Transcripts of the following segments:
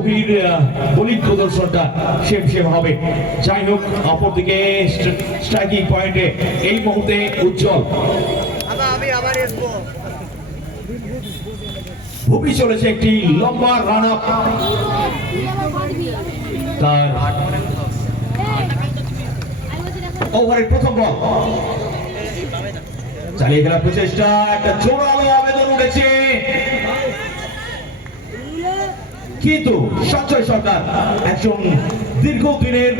ভূমির bowling প্রদর্শনটা same হবে। যাই হোক, অপরদিকে স্ট্রাইকিং পয়েন্টে এই মুহূর্তে উজ্জ্বল ভূমি চলেছে একটি লম্বা রান আপ। তার ওভারের প্রথম বল চালিয়ে খেলার প্রচেষ্টা, একটা জোরালো আবেদন উঠেছে, কিন্তু সঞ্জয় সরকার একজন দীর্ঘদিনের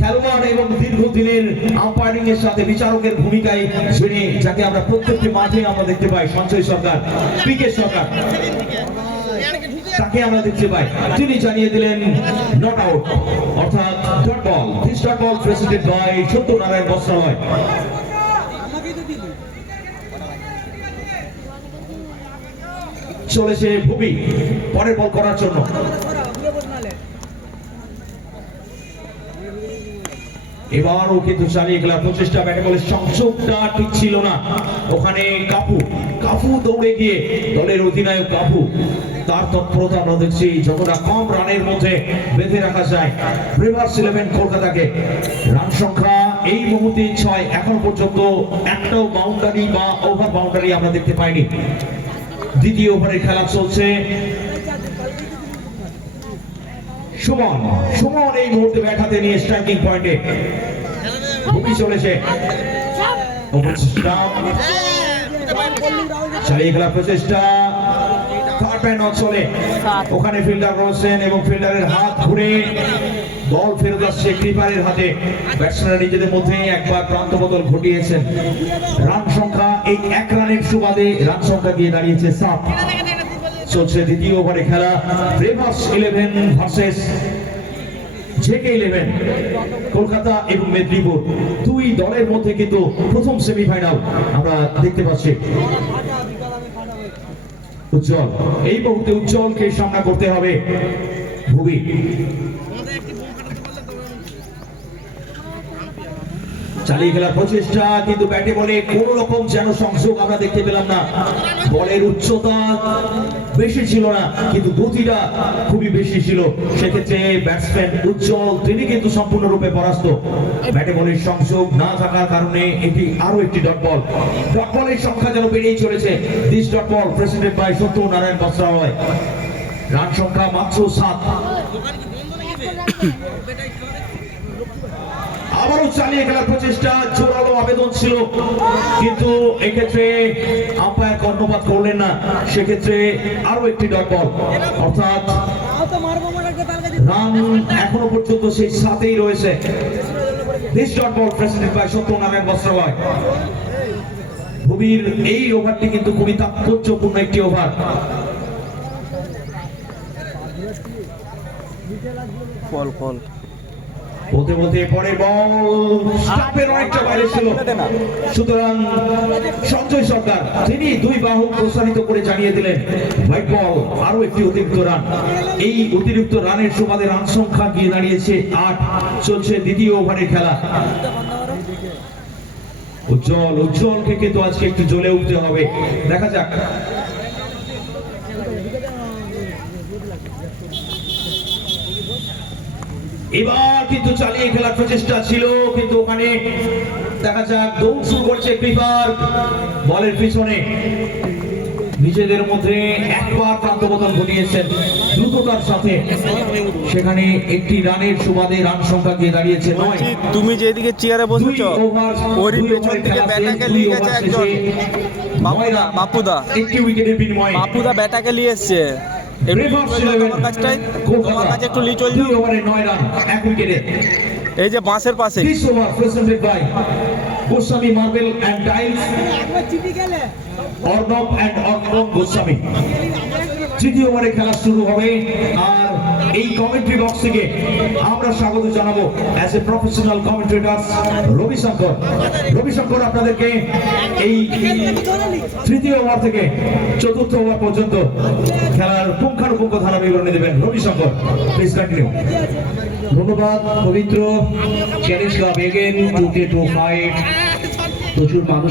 খেলোয়াড় এবং দীর্ঘদিনের আম্পায়ারিং এর সাথে বিচারকের ভূমিকায় যিনি, যাকে আমরা প্রত্যেকটি মাঠে আমরা দেখতে পাই, সঞ্জয় সরকার, পিকে সরকার, তাকে আমরা দেখতে পাই। তিনি জানিয়ে দিলেন নট আউট, অর্থাৎ dot ball. This dot ball presented by Satyanarayan Bastralaya. চলেছে ভূমি পরের বল করার জন্য। এবারও কিন্তু চালিয়ে খেলার প্রচেষ্টা, ব্যাটে বলের সংযোগটা ঠিক ছিল না ওখানে। কাফু দৌড়ে গিয়ে দলের অধিনায়ক কাফু, তার তৎপরতা আমরা দেখছি যতটা কম রানের মধ্যে বেঁধে রাখা যায় রিভার্স 11 কলকাতাকে। রান সংখ্যা এই মুহূর্তে 6। এখন পর্যন্ত একটাও বাউন্ডারি বা ওভার বাউন্ডারি আমরা দেখতে পাইনি। দ্বিতীয় ওভারের খেলা চলছে। সুমন এই মুহূর্তে ব্যাট হাতে নিয়ে স্ট্রাইকিং পয়েন্টে। ভূমি চলেছে চালিয়ে খেলার প্রচেষ্টা, ওখানে ফিল্ডার রয়েছেন এবং ফিল্ডারের হাত ঘুরে বল ফেরত আসছে ক্রিপারের হাতে। ব্যাটসম্যানরা নিজেদের মধ্যে একবার প্রান্ত বদল ঘটিয়েছেন। রান সংখ্যা এই 1 রানের সুবাদে রান সংখ্যা গিয়ে দাঁড়িয়েছে 7। চলছে দ্বিতীয় ওভারে খেলা। Reverse 11 versus JK 11। কলকাতা এবং মেদিনীপুর দুই দলের মধ্যে কিন্তু প্রথম সেমিফাইনাল আমরা দেখতে পাচ্ছি। উজ্জ্বল এই মুহূর্তে উজ্জ্বলকে সামনা করতে হবে ভূমি। চালিয়ে খেলার প্রচেষ্টা, কিন্তু ব্যাটে বলে কোন রকম যেন সংযোগ আমরা দেখতে পেলাম না। বলের উচ্চতা বেশি ছিল না, কিন্তু গতিটা খুবই বেশি ছিল। সেক্ষেত্রে ব্যাটসম্যান উজ্জ্বল তিনি কিন্তু সম্পূর্ণরূপে পরাস্ত। ব্যাটে বলের সংযোগ না থাকার কারণে এটি আরো একটি ডট বল। ডট বলের সংখ্যা যেন বেড়েই চলেছে। This dot ball presented by Satyanarayan Bastralaya. Run সংখ্যা মাত্র 7। আবারও চালিয়ে খেলার প্রচেষ্টা, জোরালো আবেদন ছিল, কিন্তু এক্ষেত্রে আম্পায়ার কর্ণপাত করলেন না। সেক্ষেত্রে আরো একটি ডট বল, অর্থাৎ রান এখনো পর্যন্ত সেই 7এই রয়েছে। This dot ball presented by Satyanarayan Bastralaya. ভূমির এই ওভারটি কিন্তু খুবই তাৎপর্যপূর্ণ একটি ওভার। বলতে পরের বল স্টাম্পের অনেকটা বাইরে ছিল, সুতরাং সঞ্জয় সরকার তিনি 2 বাহু প্রসারিত করে জানিয়ে দিলেন হোয়াইট বল। আরো একটি অতিরিক্ত রান। এই অতিরিক্ত রানের সুবাদে রান সংখ্যা গিয়ে দাঁড়িয়েছে 8। চলছে দ্বিতীয় ওভারের খেলা। উজ্জ্বলকে কিন্তু আজকে একটু জ্বলে উঠতে হবে। দেখা যাক। এবার কিন্তু চালিয়ে খেলার প্রচেষ্টা ছিল, কিন্তু ওখানে দেখা যাক দৌড় শুরু করছে ক্রিপার বলের পিছনে। নিজেদের মধ্যে একবার প্রান্তপতন ঘটিয়েছেন দ্রুততার সাথে। সেখানে একটি রানের সুবাদে রান সংখ্যা গিয়ে দাঁড়িয়েছে 9। তুমি যেদিকে চেয়ারে বসেছো ওরই পেছন থেকে ব্যাটাকে নিয়ে গেছে একজন বাপুদা। একটি উইকেটের বিনিময়ে বাপুদা ব্যাটাকে নিয়ে এসছে। তোমার কাছে একটু লি চলছে। 2 ওভারে 9 রান 1 উইকেটে। এই যে বাঁশের পাশে। This over presented by Goswami marble and tiles, Arnab and Arnab Goswami. তৃতীয় ওভারে খেলা শুরু হবে। আর এই কমেন্ট্রি বক্স থেকে আমরা স্বাগত জানাবো as a professional কমেন্ট্রেটর Ravi Shankar আপনাদেরকে এই তৃতীয় ওভার থেকে চতুর্থ ওভার পর্যন্ত খেলার পুঙ্খানুপুঙ্খ ধারা বিবরণী দেবেন রবি শঙ্কর। Please continue. ধন্যবাদ। পবিত্র চ্যালেঞ্জ ক্লাব এগেন 2-2 ফাইট। প্রচুর মানুষ